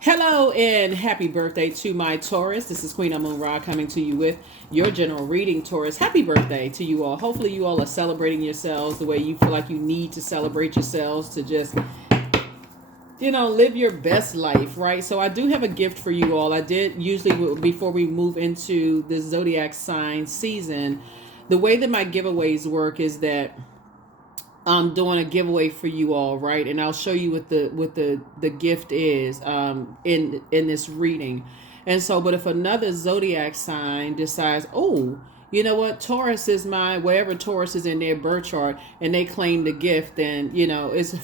Hello and happy birthday to my Taurus. This is Queen Amun Ra coming to you with your general reading, Taurus. Happy birthday to you all. Hopefully you all are celebrating yourselves the way you feel like you need to celebrate yourselves to just, live your best life, right? So I do have a gift for you all. I did usually, before we move into the Zodiac Sign season, the way that my giveaways work is that I'm doing a giveaway for you all, right? And I'll show you what the gift is in this reading. And so, but if another zodiac sign decides, oh, you know what, Taurus is my wherever Taurus is in their birth chart, and they claim the gift, then it's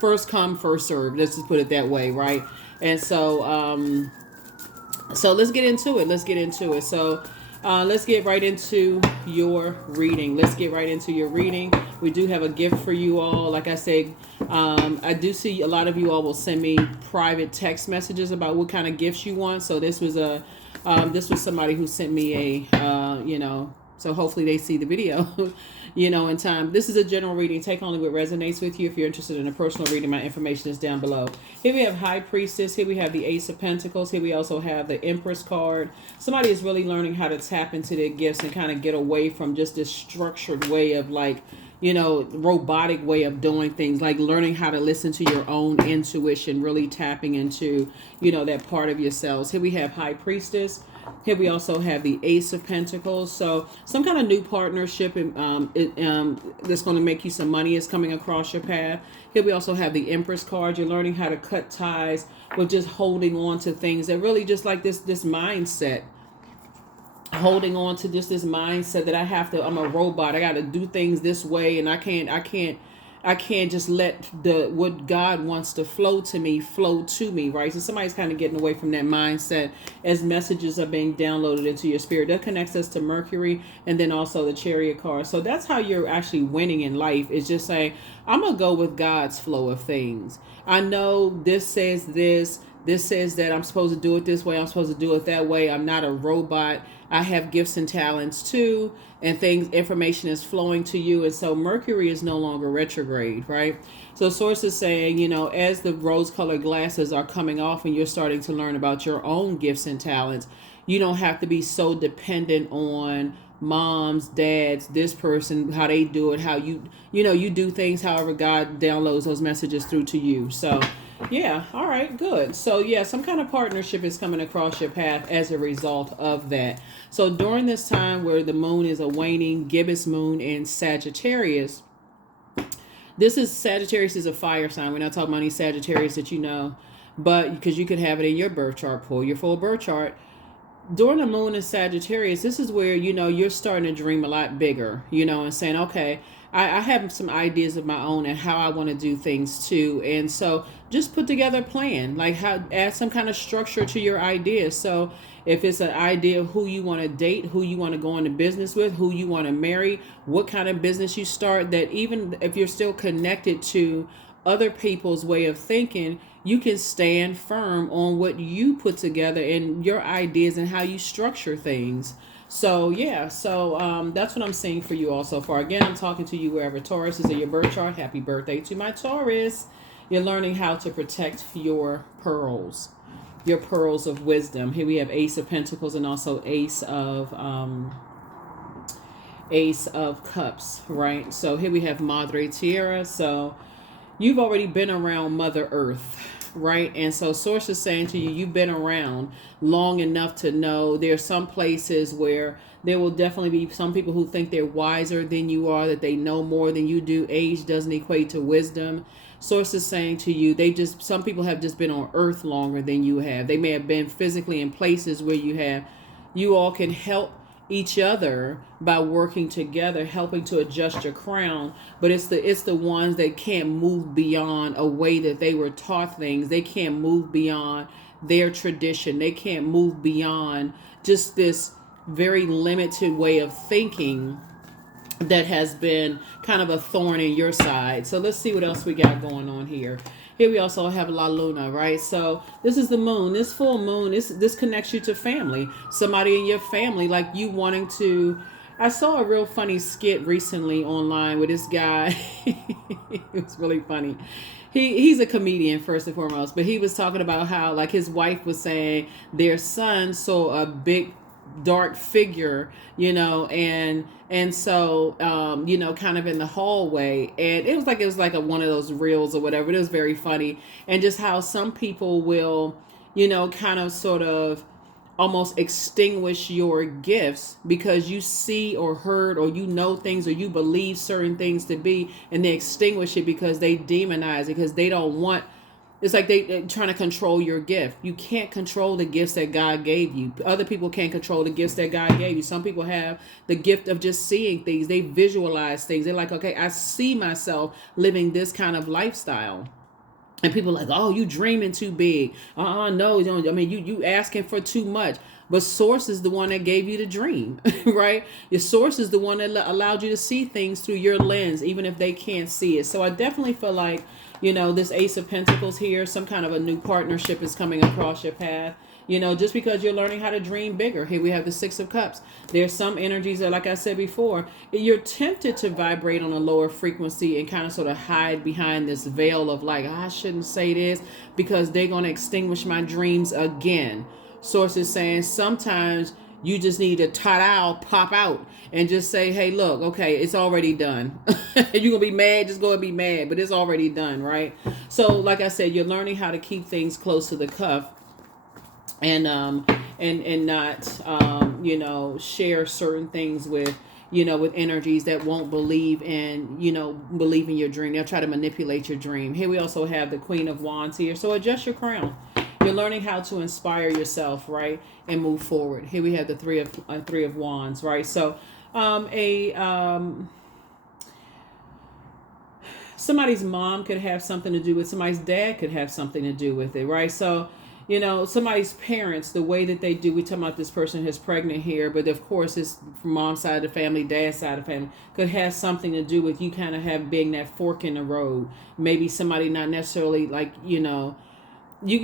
first come first served. Let's just put it that way, right? And so let's get into it. So let's get right into your reading. We do have a gift for you all. Like I said, I do see a lot of you all will send me private text messages about what kind of gifts you want. So this was somebody who sent me so hopefully they see the video, in time. This is a general reading. Take only what resonates with you. If you're interested in a personal reading, my information is down below. Here we have High Priestess. Here we have the Ace of Pentacles. Here we also have the Empress card. Somebody is really learning how to tap into their gifts and kind of get away from just this structured way of robotic way of doing things, like learning how to listen to your own intuition, really tapping into, that part of yourselves. Here we have High Priestess. Here we also have the Ace of Pentacles. So some kind of new partnership that's going to make you some money is coming across your path. Here we also have the Empress card. You're learning how to cut ties with just holding on to things that really just like this mindset. Holding on to just this mindset that I'm a robot. I got to do things this way, and I can't just let what God wants to flow to me, right? So somebody's kind of getting away from that mindset as messages are being downloaded into your spirit. That connects us to Mercury and then also the Chariot card. So that's how you're actually winning in life, is just saying, I'm going to go with God's flow of things. I know this says this. This says that I'm supposed to do it this way. I'm supposed to do it that way. I'm not a robot. I have gifts and talents too, and information is flowing to you. And so Mercury is no longer retrograde, right? So Source is saying, as the rose-colored glasses are coming off and you're starting to learn about your own gifts and talents, you don't have to be so dependent on moms, dads, this person, how they do it, how you do things however God downloads those messages through to you. So yeah, all right, good. So yeah, some kind of partnership is coming across your path as a result of that. So during this time where the moon is a waning gibbous moon in Sagittarius, Sagittarius is a fire sign. We're not talking about any Sagittarius that but because you could have it in your birth chart, pull your full birth chart. During the moon in Sagittarius, this is where, you're starting to dream a lot bigger, and saying, okay, I have some ideas of my own and how I want to do things too. And so just put together a plan, add some kind of structure to your ideas. So if it's an idea of who you want to date, who you want to go into business with, who you want to marry, what kind of business you start, that even if you're still connected to other people's way of thinking, you can stand firm on what you put together and your ideas and how you structure things. So yeah, that's what I'm saying for you all so far. Again, I'm talking to you wherever Taurus is in your birth chart. Happy birthday to my Taurus. You're learning how to protect your pearls of wisdom. Here we have Ace of Pentacles and also Ace of Cups, right? So here we have Madre Tierra. So you've already been around Mother Earth, right? And so Source is saying to you, you've been around long enough to know there's some places where there will definitely be some people who think they're wiser than you are, that they know more than you do. Age doesn't equate to wisdom. Source is saying to you, some people have just been on Earth longer than you have. They may have been physically in places where you all can help each other by working together, helping to adjust your crown. But it's the ones that can't move beyond a way that they were taught things. They can't move beyond their tradition. They can't move beyond just this very limited way of thinking that has been kind of a thorn in your side. So let's see what else we got going on here. Here we also have La Luna, right? So this is the moon. This full moon, this connects you to family. Somebody in your family, like you wanting to... I saw a real funny skit recently online with this guy. It was really funny. he's a comedian first and foremost, but he was talking about how like his wife was saying their son saw a big dark figure, and so kind of in the hallway, and it was like one of those reels or whatever. It was very funny, and just how some people will, kind of sort of almost extinguish your gifts because you see or heard or things or you believe certain things to be, and they extinguish it because they demonize it because they don't want. It's like they're trying to control your gift. You can't control the gifts that God gave you. Other people can't control the gifts that God gave you. Some people have the gift of just seeing things. They visualize things. They're like, okay, I see myself living this kind of lifestyle. And people are like, oh, you dreaming too big. No, I mean, you asking for too much. But source is the one that gave you the dream, right? Your source is the one that allowed you to see things through your lens, even if they can't see it. So I definitely feel like, this Ace of Pentacles here, some kind of a new partnership is coming across your path. Just because you're learning how to dream bigger. Here we have the Six of Cups. There's some energies that, like I said before, you're tempted to vibrate on a lower frequency and kind of sort of hide behind this veil of like, I shouldn't say this because they're going to extinguish my dreams again. Source is saying sometimes you just need to pop out and just say, hey, look, okay, it's already done. You're going to be mad, just go and be mad, but it's already done, right? So like I said, you're learning how to keep things close to the cuff and not, share certain things with energies that won't believe in your dream. They'll try to manipulate your dream. Here we also have the Queen of Wands here. So adjust your crown. You're learning how to inspire yourself, right, and move forward. Here we have the Three of Wands, right? So, somebody's mom could have something to do with somebody's dad could have something to do with it, right? So, somebody's parents, the way that they do. We talking about this person who's pregnant here, but of course, it's from mom's side of the family, dad's side of the family, could have something to do with you kind of being that fork in the road. Maybe somebody not necessarily like you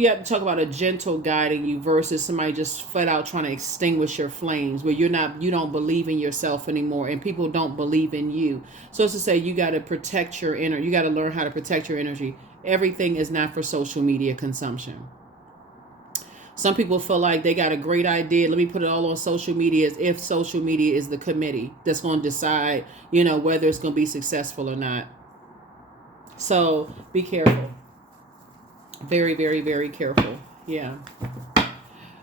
have to talk about a gentle guiding you versus somebody just flat out trying to extinguish your flames where you don't believe in yourself anymore and people don't believe in you. So it's to say you got to protect your you got to learn how to protect your energy. Everything is not for social media consumption. Some people feel like they got a great idea. Let me put it all on social media, as if social media is the committee that's going to decide, whether it's going to be successful or not. So be careful. Very, very, very careful. Yeah.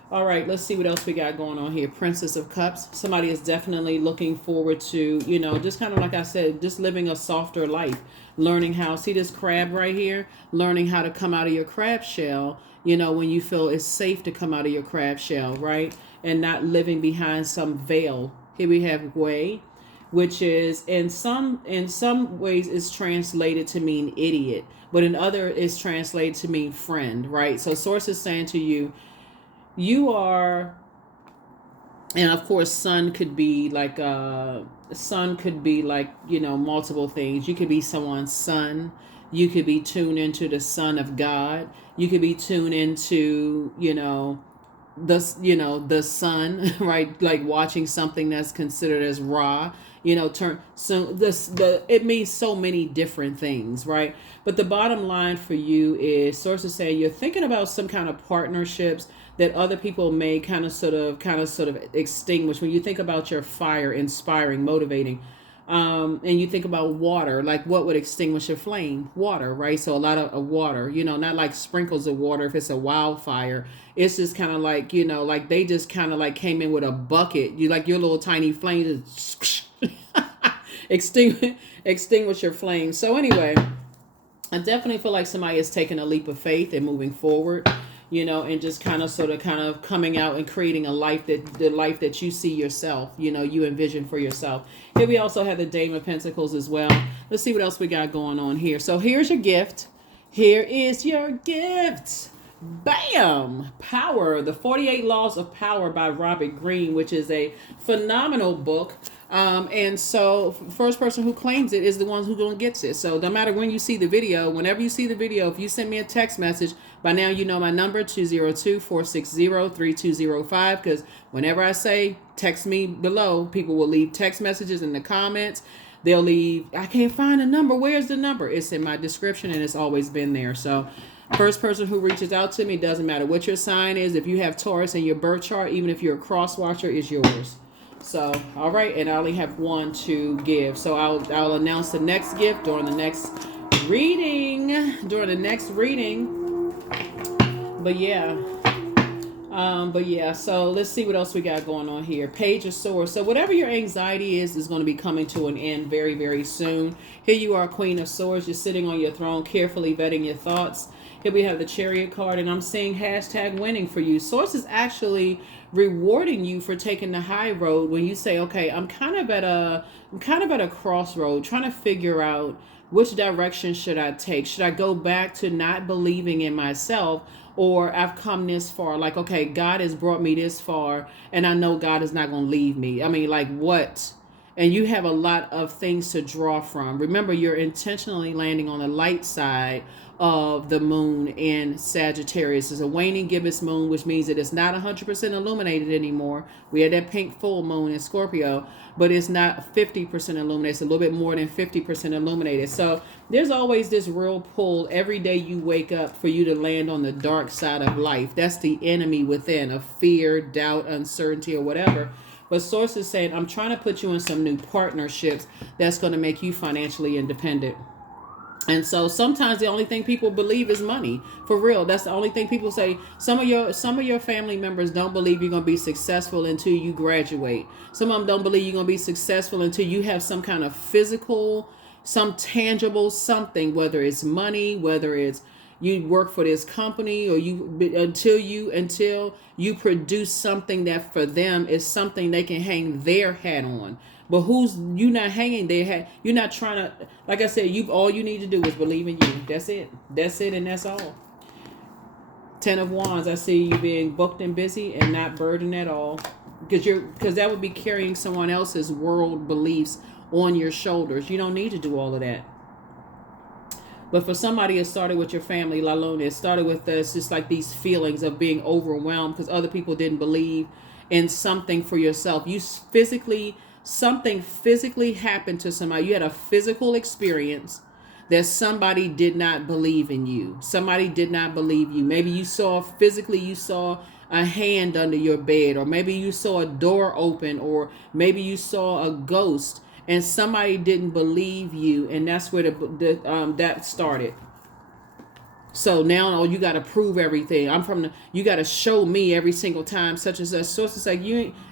All right, let's see what else we got going on here. Princess of Cups. Somebody is definitely looking forward to, just kind of like I said, just living a softer life. Learning how, see this crab right here? Learning how to come out of your crab shell, when you feel it's safe to come out of your crab shell, right? And not living behind some veil. Here we have Way, which is in some ways is translated to mean idiot, but in other is translated to mean friend, right? So source is saying to you, you are, and of course sun could be like multiple things. You could be someone's son. You could be tuned into the Son of God. You could be tuned into, the sun, right? Like watching something that's considered as Ra, it means so many different things, right? But the bottom line for you is sources say you're thinking about some kind of partnerships that other people may kind of sort of extinguish. When you think about your fire, inspiring, motivating, and you think about water, like what would extinguish a flame? Water, right? So a lot of water, not like sprinkles of water if it's a wildfire. It's just kind of like, like they just kind of like came in with a bucket. You like your little tiny flame just extinguish your flame. So anyway, I definitely feel like somebody is taking a leap of faith and moving forward, and just kind of coming out and creating the life that you see yourself, you envision for yourself. Here we also have the Dame of Pentacles as well. Let's see what else we got going on here. So here's your gift. Here is your gift. Bam! Power, the 48 Laws of Power by Robert Greene, which is a phenomenal book. And so first person who claims it is the one who gonna gets it. So no matter when you see the video, whenever you see the video, if you send me a text message, by now you know my number, 202-460-3205, because whenever I say text me below, people will leave text messages in the comments. they'll leave, I can't find a number. Where's the number? It's in my description and it's always been there. So first person who reaches out to me, doesn't matter what your sign is. If you have Taurus in your birth chart, even if you're a cross watcher, is yours. So, all right. And I only have one to give. So I'll announce the next gift during the next reading. But yeah, so let's see what else we got going on here. Page of Swords. So whatever your anxiety is going to be coming to an end very, very soon. Here you are, Queen of Swords. You're sitting on your throne, carefully vetting your thoughts. Here we have the Chariot card, and I'm seeing hashtag winning for you. Source is actually rewarding you for taking the high road when you say, okay, I'm kind of at a crossroad, trying to figure out which direction should I take. Should I go back to not believing in myself, or I've come this far? Like, okay, God has brought me this far, and I know God is not going to leave me. I mean, like, what? And you have a lot of things to draw from. Remember, you're intentionally landing on the light side of the moon in Sagittarius. It's a waning gibbous moon, which means that it's not 100% illuminated anymore. We had that pink full moon in Scorpio, but it's not 50% illuminated. It's a little bit more than 50% illuminated. So there's always this real pull every day you wake up for you to land on the dark side of life. That's the enemy within, of fear, doubt, uncertainty, or whatever. But Source is saying, I'm trying to put you in some new partnerships that's going to make you financially independent. And so sometimes the only thing people believe is money. For real. That's the only thing people say. Some of your family members don't believe you're going to be successful until you graduate. Some of them don't believe you're going to be successful until you have some kind of physical, some tangible something, whether it's money, whether it's you work for this company, or until you produce something that for them is something they can hang their hat on. But you not hanging their hat. You're not trying to, like I said, all you need to do is believe in you. That's it, and that's all. 10 of Wands, I see you being booked and busy and not burdened at all. Because that would be carrying someone else's world beliefs on your shoulders. You don't need to do all of that. But for somebody, it started with your family, La Luna. It started with this, just like these feelings of being overwhelmed because other people didn't believe in something for yourself. Something physically happened to somebody. You had a physical experience that somebody did not believe in you. Somebody did not believe you. Maybe you saw a hand under your bed, or maybe you saw a door open, or maybe you saw a ghost, and somebody didn't believe you, and that's where that started. So now, you got to prove everything. You got to show me every single time such and such. So it's like,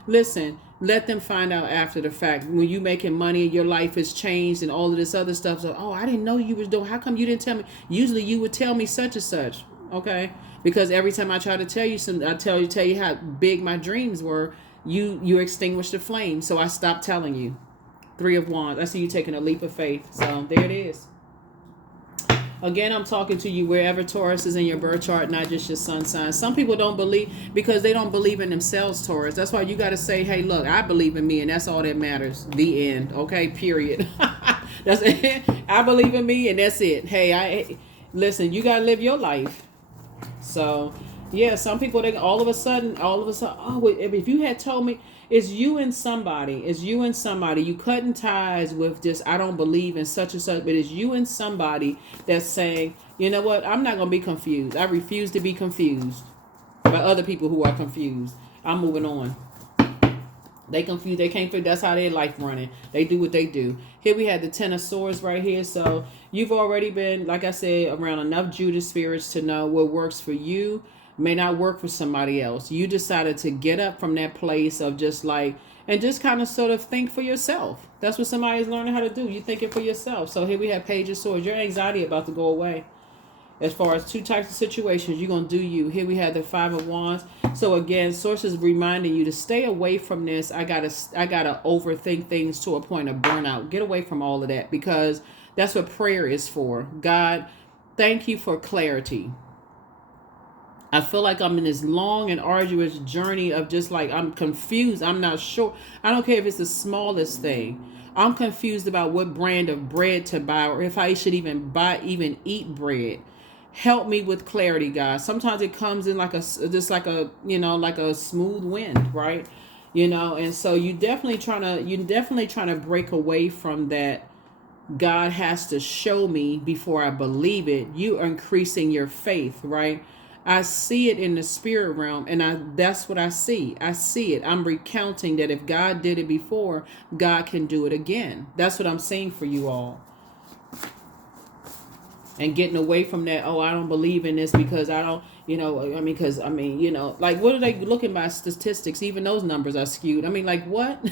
listen, let them find out after the fact. When you making money, your life has changed and all of this other stuff. So, I didn't know you was doing. How come you didn't tell me? Usually you would tell me such and such. Okay. Because every time I try to tell you something, I tell you how big my dreams were, you extinguished the flame. So I stopped telling you. 3 of Wands. I see you taking a leap of faith. So there it is. Again, I'm talking to you wherever Taurus is in your birth chart, not just your sun sign. Some people don't believe because they don't believe in themselves, Taurus. That's why you got to say, hey, look, I believe in me, and that's all that matters. The end. Okay, period. That's it. I believe in me, and that's it. Hey, listen, you got to live your life. So, yeah, some people, all of a sudden, if you had told me, it's you and somebody. You cutting ties with just, I don't believe in such and such, but it's you and somebody that's saying, you know what, I'm not going to be confused. I refuse to be confused by other people who are confused. I'm moving on. They confused. They can't figure. That's how their life running. They do what they do. Here we had the 10 of Swords right here. So you've already been, like I said, around enough Judas spirits to know what works for you may not work for somebody else. You decided to get up from that place of just and just kind of sort of think for yourself. That's what somebody's learning how to do. You thinking for yourself. So here we have Page of Swords. Your anxiety about to go away. As far as 2 types of situations, you're going to do you. Here we have the 5 of Wands. So again, sources reminding you to stay away from this. I gotta overthink things to a point of burnout. Get away from all of that, because that's what prayer is for. God, thank you for clarity. I feel like I'm in this long and arduous journey of just I'm confused. I'm not sure. I don't care if it's the smallest thing. I'm confused about what brand of bread to buy, or if I should even eat bread. Help me with clarity, guys. Sometimes it comes in like a smooth wind, right? And so you're definitely trying to break away from that. God has to show me before I believe it. You are increasing your faith, right? I see it in the spirit realm, and that's what I see. I see it. I'm recounting that if God did it before, God can do it again. That's what I'm saying for you all. And getting away from that, oh, I don't believe in this because I don't, like, what are they looking by statistics? Even those numbers are skewed. I mean, like, what?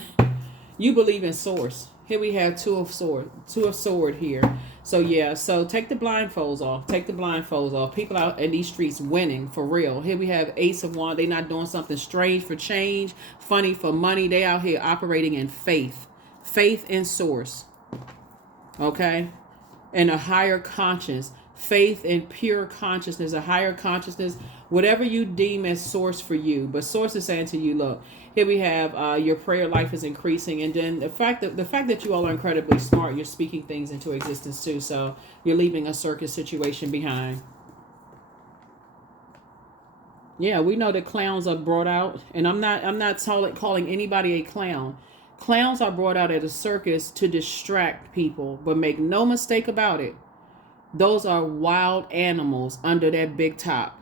You believe in source. Here we have two of sword here. So yeah, so take the blindfolds off. Take the blindfolds off. People out in these streets winning for real. Here we have ace of wands. They not doing something strange for change, funny for money. They out here operating in faith. Faith in source. Okay? And a higher conscience. Faith in pure consciousness, a higher consciousness, whatever you deem as source for you. But source is saying to you, look, here we have your prayer life is increasing, and then the fact that you all are incredibly smart, you're speaking things into existence too. So you're leaving a circus situation behind. Yeah, we know that clowns are brought out, and I'm not calling anybody a clown. Clowns are brought out at a circus to distract people, but make no mistake about it, those are wild animals under that big top.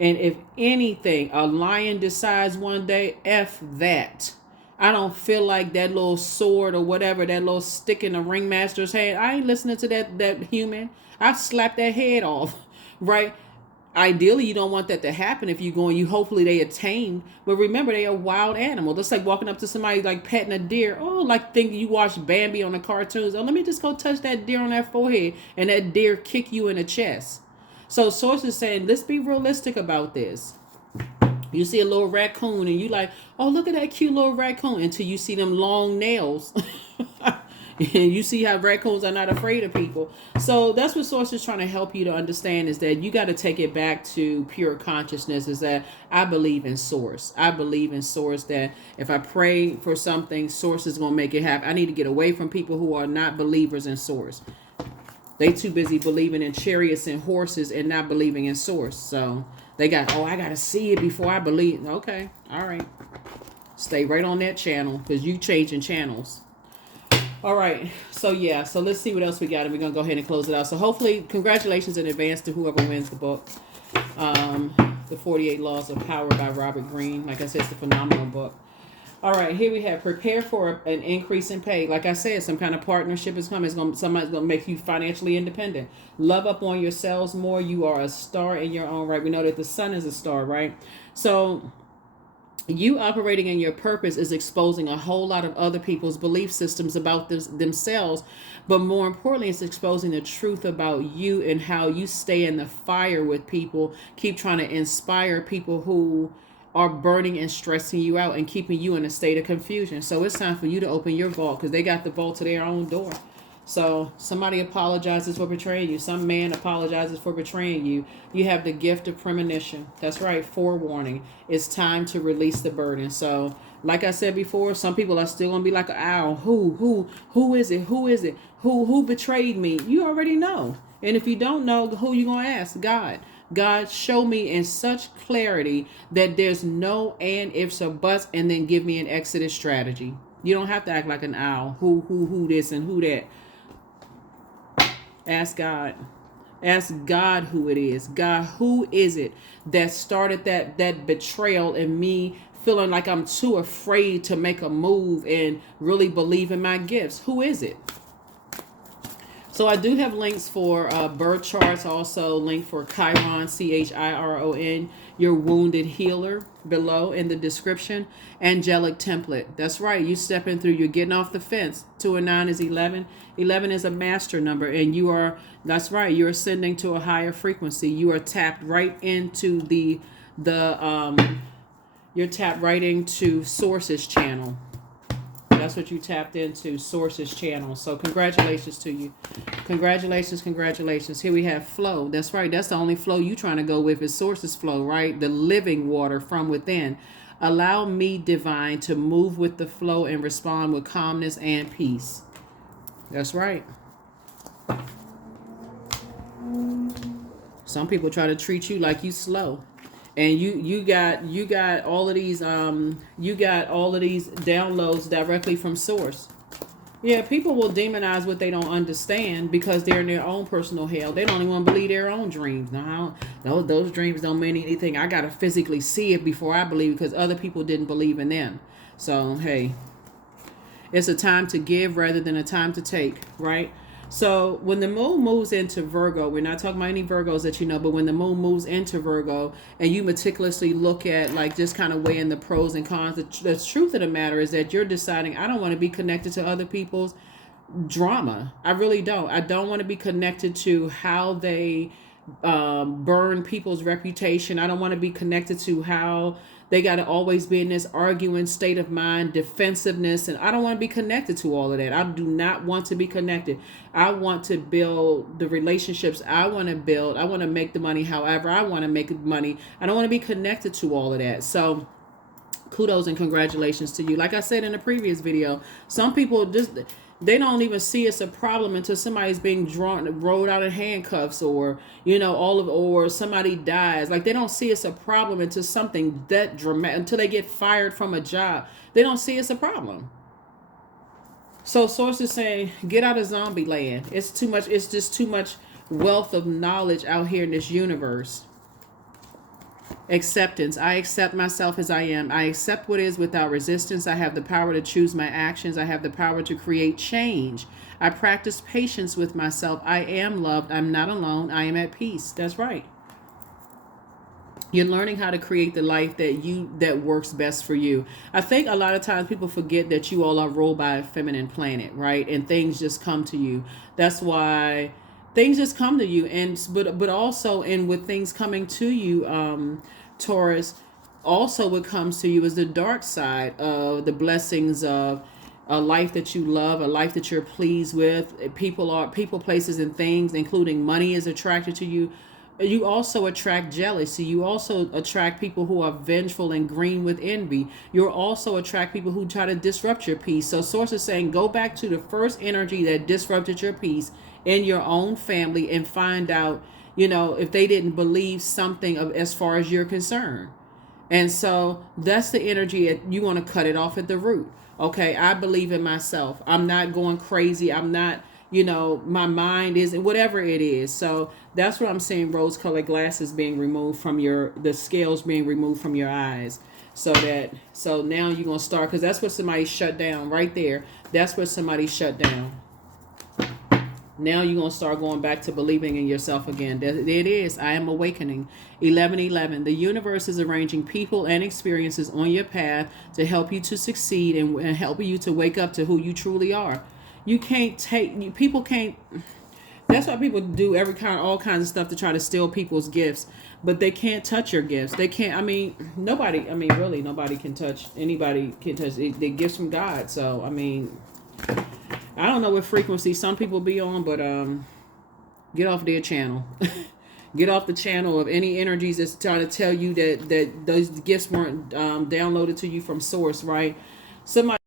And if anything, a lion decides one day, F that. I don't feel like that little sword or whatever, that little stick in the ringmaster's hand. I ain't listening to that human. I slap that head off, right? Ideally, you don't want that to happen. If you're going, you hopefully they attain. But remember, they are wild animal. That's like walking up to somebody like petting a deer. Oh, like think you watch Bambi on the cartoons. Oh, let me just go touch that deer on that forehead, and that deer kick you in the chest. So sources saying, let's be realistic about this. You see a little raccoon and you like, oh, look at that cute little raccoon, until you see them long nails. And you see how raccoons are not afraid of people. So that's what source is trying to help you to understand, is that you got to take it back to pure consciousness, is that I believe in source. I believe in source, that if I pray for something, source is going to make it happen. I need to get away from people who are not believers in source. They too busy believing in chariots and horses and not believing in source. So they got, oh, I got to see it before I believe. Okay. All right. Stay right on that channel, because you changing channels. All right. So yeah. So let's see what else we got, and we're going to go ahead and close it out. So hopefully, congratulations in advance to whoever wins the book. The 48 Laws of Power by Robert Greene. Like I said, it's a phenomenal book. All right, here we have prepare for an increase in pay. Like I said, some kind of partnership is coming. Somebody's going to make you financially independent. Love up on yourselves more. You are a star in your own right. We know that the sun is a star, right? So you operating in your purpose is exposing a whole lot of other people's belief systems about themselves. But more importantly, it's exposing the truth about you and how you stay in the fire with people. Keep trying to inspire people who are burning and stressing you out and keeping you in a state of confusion. So it's time for you to open your vault, because they got the vault to their own door. So somebody apologizes for betraying you. Some man apologizes for betraying you. You have the gift of premonition. That's right. Forewarning. It's time to release the burden. So like I said before, some people are still going to be like an owl. Who is it? Who is it? Who betrayed me? You already know. And if you don't know, who you going to ask? God. God, show me in such clarity that there's no and ifs or buts, and then give me an exodus strategy. You don't have to act like an owl. Who this and who that. Ask God. Ask God who it is. God, who is it that started that betrayal in me feeling like I'm too afraid to make a move and really believe in my gifts? Who is it? So I do have links for birth charts, also link for Chiron, CHIRON, your wounded healer, below in the description. Angelic template. That's right. You stepping through. You're getting off the fence. 2 and 9 is 11. 11 is a master number, and you are. That's right. You're ascending to a higher frequency. You are tapped right into You're tapped right into Source's channel. That's what you tapped into, Source's channel. So congratulations to you. Congratulations. Here we have flow. That's right. That's the only flow you trying to go with, is Source's flow, right? The living water from within. Allow me, divine, to move with the flow and respond with calmness and peace. That's right. Some people try to treat you like you slow. And you got all of these downloads directly from source. Yeah, people will demonize what they don't understand because they're in their own personal hell. They don't even want to believe their own dreams. Now, those dreams don't mean anything. I got to physically see it before I believe, because other people didn't believe in them. So, hey, it's a time to give rather than a time to take, right? So when the moon moves into Virgo, we're not talking about any Virgos that you know, but when the moon moves into Virgo and you meticulously look at, like, just kind of weighing the pros and cons, the truth of the matter is that you're deciding, I don't want to be connected to other people's drama. I really don't. I don't want to be connected to how they burn people's reputation. I don't want to be connected to how they got to always be in this arguing state of mind, defensiveness, and I don't want to be connected to all of that. I do not want to be connected. I want to build the relationships I want to build. I want to make the money however I want to make money. I don't want to be connected to all of that. So kudos and congratulations to you. Like I said in the previous video, some people just, they don't even see it's a problem until somebody's being rolled out of handcuffs, or or somebody dies. Like, they don't see it's a problem until something that dramatic, until they get fired from a job. They don't see it's a problem. So sources saying, get out of zombie land. It's too much. It's just too much wealth of knowledge out here in this universe. Acceptance. I accept myself as I am. I accept what is without resistance. I have the power to choose my actions. I have the power to create change. I practice patience with myself. I am loved. I'm not alone. I am at peace. That's right. You're learning how to create the life that works best for you. I think a lot of times people forget that you all are ruled by a feminine planet, right? And things just come to you. That's why things just come to you. And but also, and with things coming to you, Taurus, also what comes to you is the dark side of the blessings of a life that you love, a life that you're pleased with. People, places, and things, including money, is attracted to you. You also attract jealousy. You also attract people who are vengeful and green with envy. You'll also attract people who try to disrupt your peace. So source is saying, go back to the first energy that disrupted your peace in your own family and find out, if they didn't believe something as far as you're concerned. And so that's the energy you want to cut it off at the root. Okay, I believe in myself. I'm not going crazy. I'm not, my mind isn't, whatever it is. So that's what I'm saying, rose-colored glasses being removed from the scales being removed from your eyes. So now you're going to start, because that's what somebody shut down right there. That's what somebody shut down. Now you're going to start going back to believing in yourself again. There it is. I am awakening. 11:11. The universe is arranging people and experiences on your path to help you to succeed and help you to wake up to who you truly are. You can't people can't. That's why people do all kinds of stuff to try to steal people's gifts, but they can't touch your gifts. They can't. Nobody can touch. Anybody can touch the gifts from God. So I don't know what frequency some people be on, but get off their channel. Get off the channel of any energies that's trying to tell you that those gifts weren't downloaded to you from source, right? The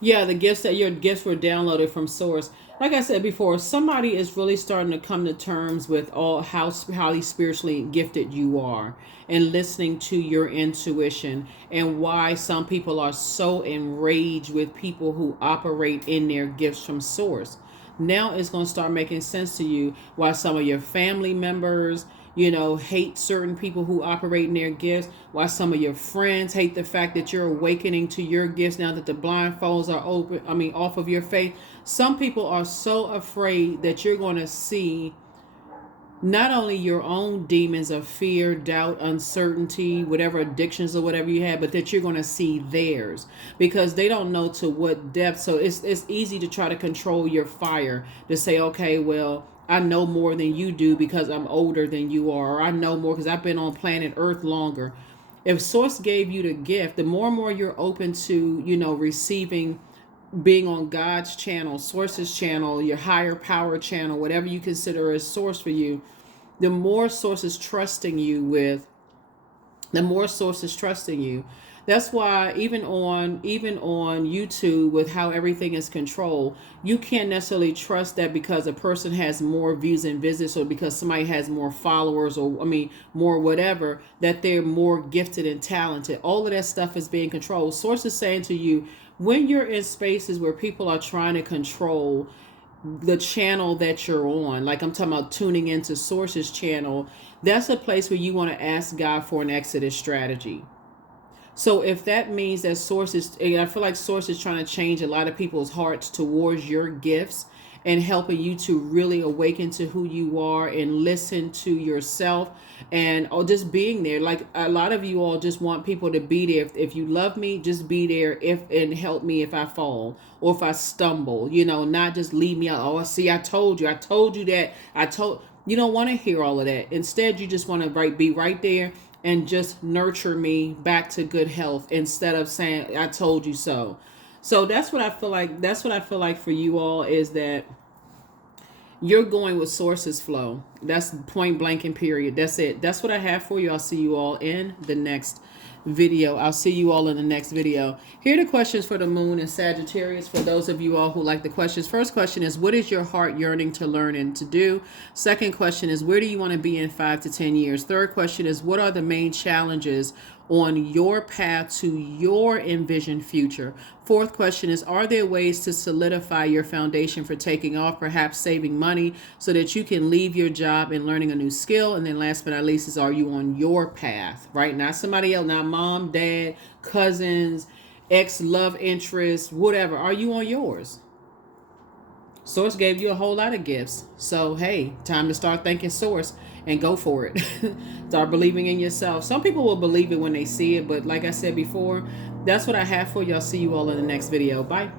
your gifts were downloaded from source. Like I said before, somebody is really starting to come to terms with how highly spiritually gifted you are, and listening to your intuition, and why some people are so enraged with people who operate in their gifts from source. Now it's going to start making sense to you why some of your family members, hate certain people who operate in their gifts, why some of your friends hate the fact that you're awakening to your gifts now that the blindfolds are off of your faith. Some people are so afraid that you're going to see not only your own demons of fear, doubt, uncertainty, whatever addictions or whatever you have, but that you're going to see theirs, because they don't know to what depth. So it's easy to try to control your fire, to say, okay, well, I know more than you do because I'm older than you are, or I know more because I've been on planet Earth longer. If Source gave you the gift, the more and more you're open to, receiving, being on God's channel, Source's channel, your higher power channel, whatever you consider as source for you, the more Source is trusting you, That's why even on YouTube, with how everything is controlled, you can't necessarily trust that because a person has more views and visits, or because somebody has more followers, or I mean more whatever, that they're more gifted and talented. All of that stuff is being controlled. Source is saying to you, when you're in spaces where people are trying to control the channel that you're on, like I'm talking about tuning into Source's channel, that's a place where you want to ask God for an exodus strategy. So if that means that Source is, I feel like Source is trying to change a lot of people's hearts towards your gifts and helping you to really awaken to who you are and listen to yourself, and just being there. Like a lot of you all just want people to be there. If you love me, just be there and help me if I fall or if I stumble, not just leave me out. Oh, see, I told you that. You don't want to hear all of that. Instead, you just want to be right there and just nurture me back to good health, instead of saying I told you so. So that's what I feel like. That's what I feel like for you all, is that you're going with Source's flow. That's point blank and period. That's it. That's what I have for you. I'll see you all in the next video. Here are the questions for the moon and Sagittarius, for those of you all who like the questions. First question is, what is your heart yearning to learn and to do? Second question is, where do you want to be in 5 to 10 years? Third question is, what are the main challenges on your path to your envisioned future? Fourth question is, are there ways to solidify your foundation for taking off, perhaps saving money so that you can leave your job and learning a new skill? And then last but not least is, are you on your path, right? Not somebody else, not mom, dad, cousins, ex-love interest, whatever. Are you on yours? Source gave you a whole lot of gifts. So, hey, time to start thanking Source and go for it. Start believing in yourself. Some people will believe it when they see it, but like I said before, that's what I have for y'all. See you all in the next video. Bye.